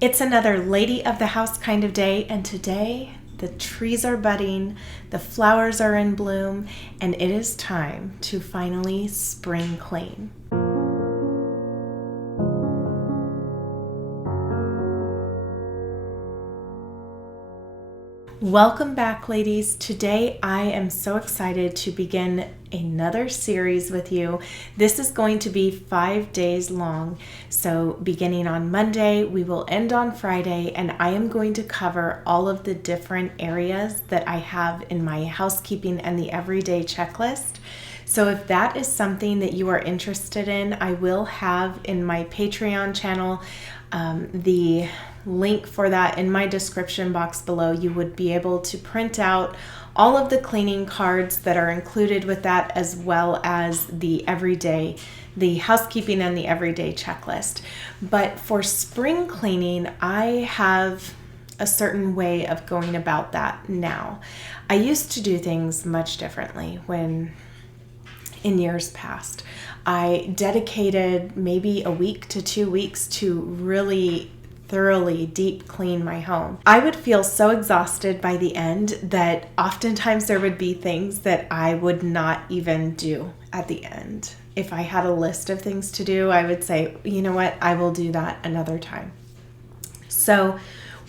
It's another lady of the house kind of day, and today the trees are budding, the flowers are in bloom, and it is time to finally spring clean. Welcome back, ladies. Today I am so excited to begin another series with you. This is going to be 5 days long. So beginning on Monday, we will end on Friday, and I am going to cover all of the different areas that I have in my housekeeping and the everyday checklist. So if that is something that you are interested in, I will have in my Patreon channel the link for that in my description box below. You would be able to print out all of the cleaning cards that are included with that, as well as the housekeeping and the everyday checklist. But for spring cleaning, I have a certain way of going about that now. I used to do things much differently in years past. I dedicated maybe a week to 2 weeks to really thoroughly deep clean my home. I would feel so exhausted by the end that oftentimes there would be things that I would not even do at the end. If I had a list of things to do, I would say, you know what, I will do that another time. So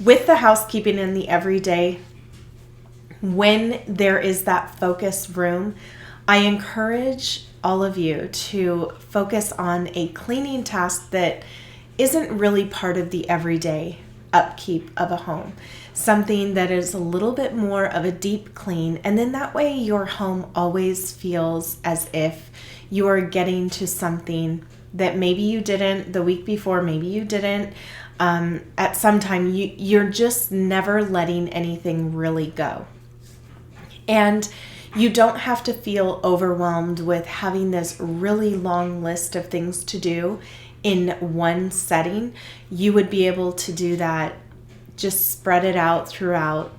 with the housekeeping and the everyday, when there is that focus room, I encourage all of you to focus on a cleaning task that isn't really part of the everyday upkeep of a home. Something that is a little bit more of a deep clean, and then that way your home always feels as if you are getting to something that maybe you didn't the week before, maybe you didn't at some time. You're just never letting anything really go. And you don't have to feel overwhelmed with having this really long list of things to do in one setting. You would be able to do that, just spread it out throughout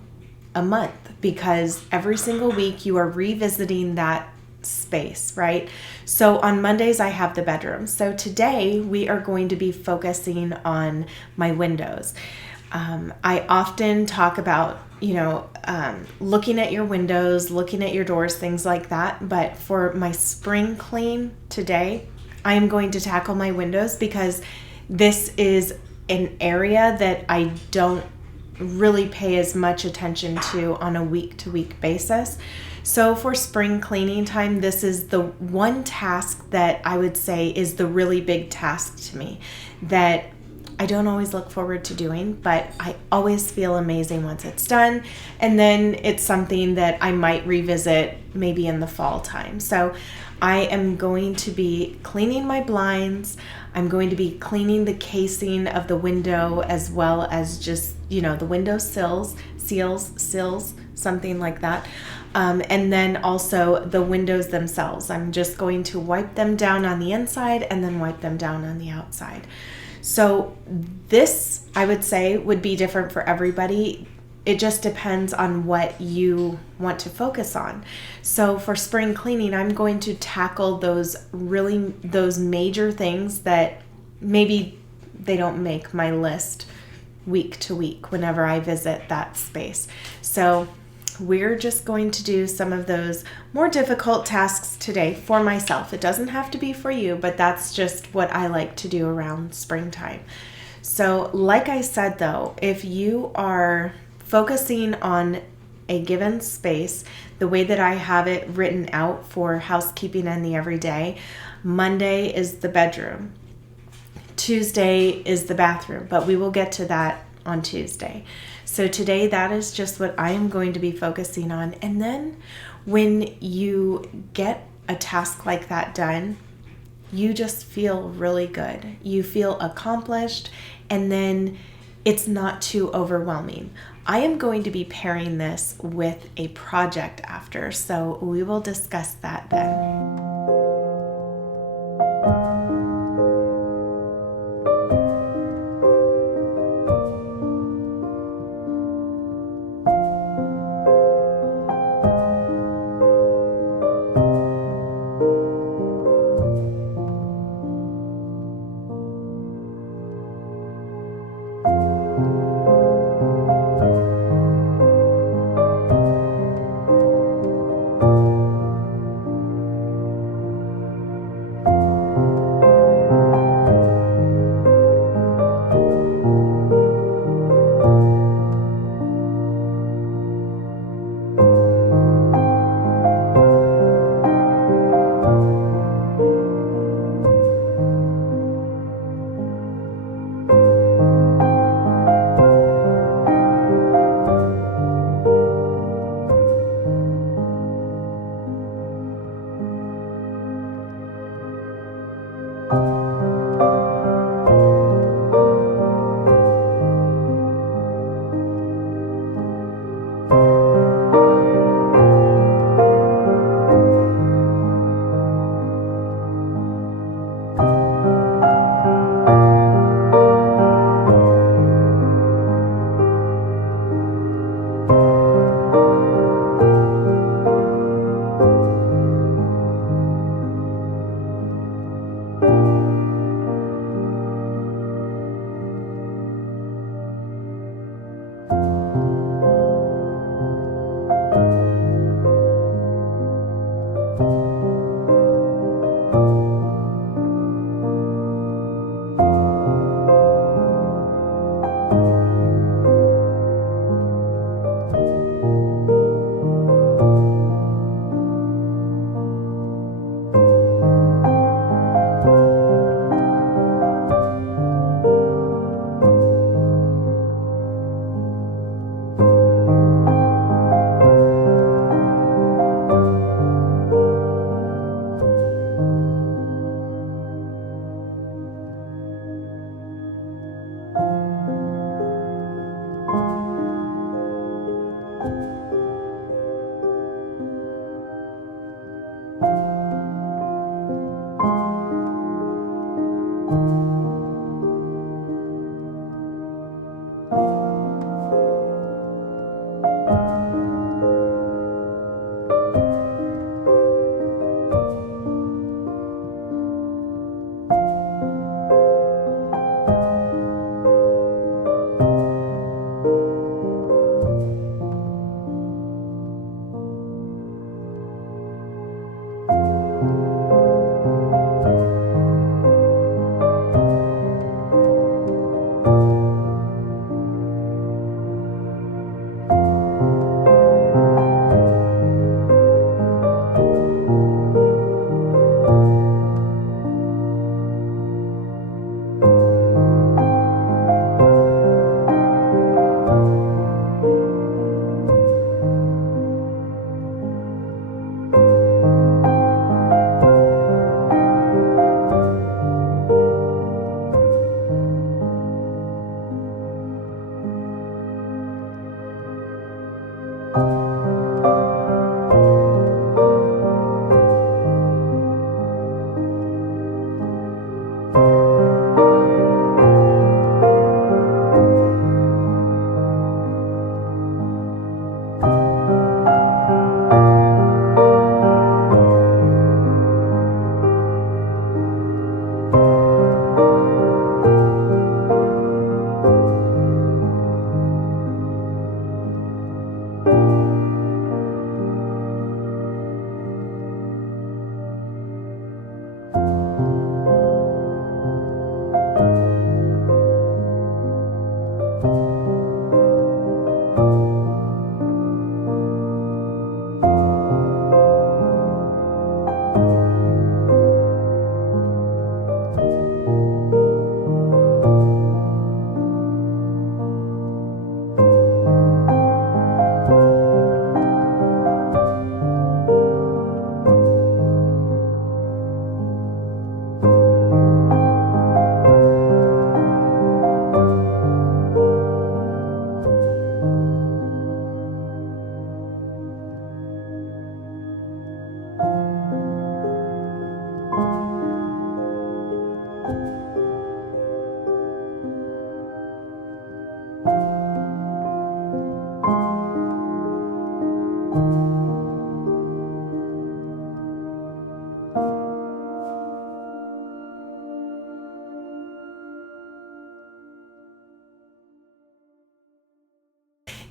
a month, because every single week you are revisiting that space, right? So on Mondays I have the bedroom. So today we are going to be focusing on my windows. I often talk about, looking at your windows, looking at your doors, things like that. But for my spring clean today, I am going to tackle my windows, because this is an area that I don't really pay as much attention to on a week-to-week basis. So for spring cleaning time, this is the one task that I would say is the really big task to me that I don't always look forward to doing, but I always feel amazing once it's done. And then it's something that I might revisit maybe in the fall time. So I am going to be cleaning my blinds. I'm going to be cleaning the casing of the window, as well as just, the window sills, something like that. And then also the windows themselves. I'm just going to wipe them down on the inside and then wipe them down on the outside. So this, I would say, would be different for everybody. It just depends on what you want to focus on. So for spring cleaning, I'm going to tackle those major things that maybe they don't make my list week to week whenever I visit that space. So we're just going to do some of those more difficult tasks today for myself. It doesn't have to be for you, but that's just what I like to do around springtime. So like I said, though, if you are focusing on a given space, the way that I have it written out for housekeeping and the everyday, Monday is the bedroom, Tuesday is the bathroom, but we will get to that on Tuesday. So today, that is just what I am going to be focusing on. And then when you get a task like that done, you just feel really good. You feel accomplished, and then it's not too overwhelming. I am going to be pairing this with a project after, so we will discuss that then.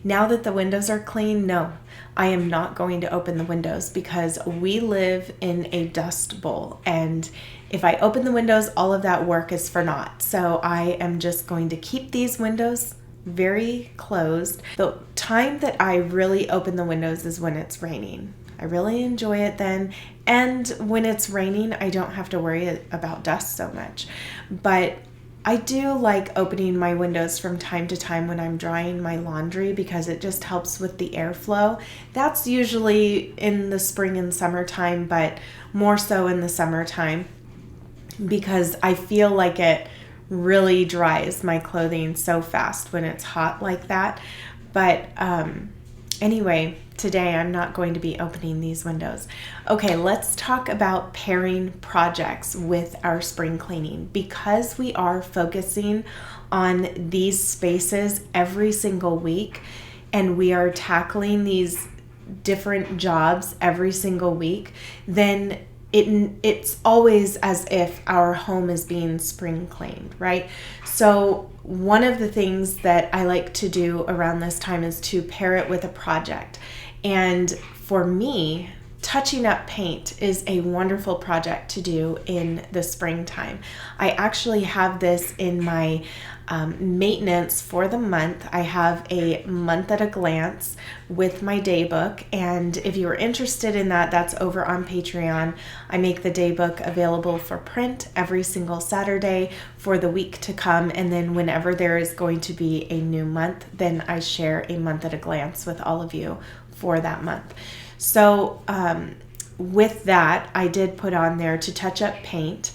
Now that the windows are clean, no, I am not going to open the windows because we live in a dust bowl. And if I open the windows, all of that work is for naught. So I am just going to keep these windows very closed. The time that I really open the windows is when it's raining. I really enjoy it then. And when it's raining, I don't have to worry about dust so much. But I do like opening my windows from time to time when I'm drying my laundry because it just helps with the airflow. That's usually in the spring and summertime, but more so in the summertime because I feel like it really dries my clothing so fast when it's hot like that. But anyway, today I'm not going to be opening these windows. Okay, let's talk about pairing projects with our spring cleaning. Because we are focusing on these spaces every single week and we are tackling these different jobs every single week, then it's always as if our home is being spring cleaned, right? So one of the things that I like to do around this time is to pair it with a project. And for me, touching up paint is a wonderful project to do in the springtime. I actually have this in my maintenance for the month. I have a month at a glance with my day book, and if you're interested in that, that's over on Patreon. I make the day book available for print every single Saturday for the week to come, and then whenever there is going to be a new month, then I share a month at a glance with all of you for that month. So with that, I did put on there to touch up paint.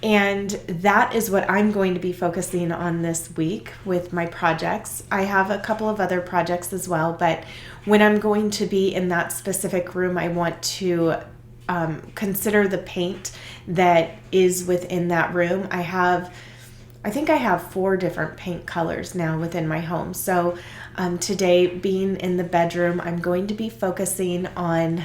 And that is what I'm going to be focusing on this week with my projects. I have a couple of other projects as well, but when I'm going to be in that specific room, I want to consider the paint that is within that room. I think I have 4 different paint colors now within my home. So today, being in the bedroom, I'm going to be focusing on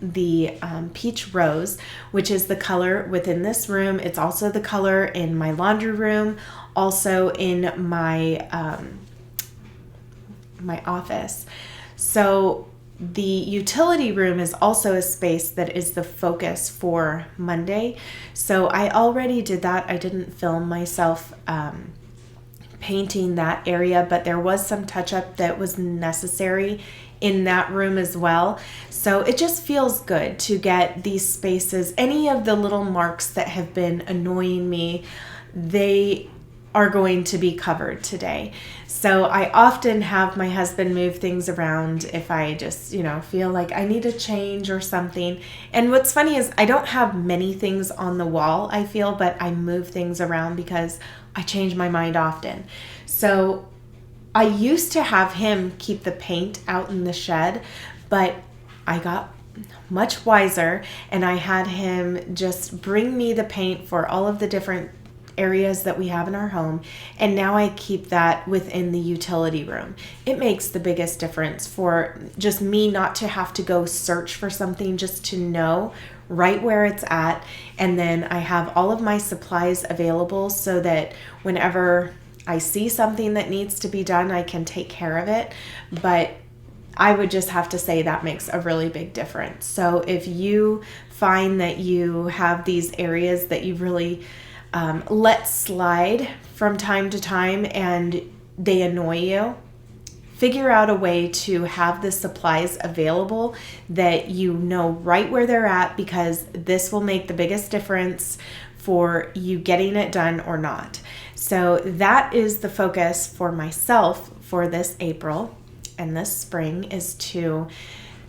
the peach rose, which is the color within this room. It's also the color in my laundry room, also in my my office. So the utility room is also a space that is the focus for Monday. So I already did that. I didn't film myself painting that area, but there was some touch up that was necessary in that room as well. So it just feels good to get these spaces. Any of the little marks that have been annoying me, they are going to be covered today. So I often have my husband move things around if I just, feel like I need a change or something. And what's funny is I don't have many things on the wall, I feel, but I move things around because I change my mind often. So I used to have him keep the paint out in the shed, but I got much wiser and I had him just bring me the paint for all of the different areas that we have in our home, and now I keep that within the utility room. It makes the biggest difference for just me not to have to go search for something, just to know right where it's at, and then I have all of my supplies available so that whenever I see something that needs to be done, I can take care of it. But I would just have to say that makes a really big difference. So if you find that you have these areas that you really let slide from time to time and they annoy you, figure out a way to have the supplies available that you know right where they're at, because this will make the biggest difference for you getting it done or not. So that is the focus for myself for this April and this spring, is to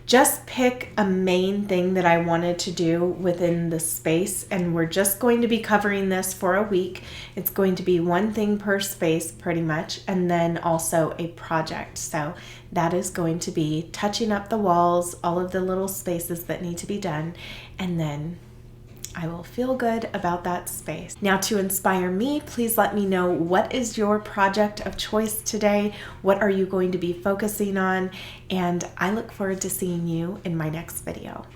just pick a main thing that I wanted to do within the space, and we're just going to be covering this for a week. It's going to be one thing per space pretty much, and then also a project. So that is going to be touching up the walls, all of the little spaces that need to be done, and then I will feel good about that space. Now, to inspire me, please let me know, what is your project of choice today? What are you going to be focusing on? And I look forward to seeing you in my next video.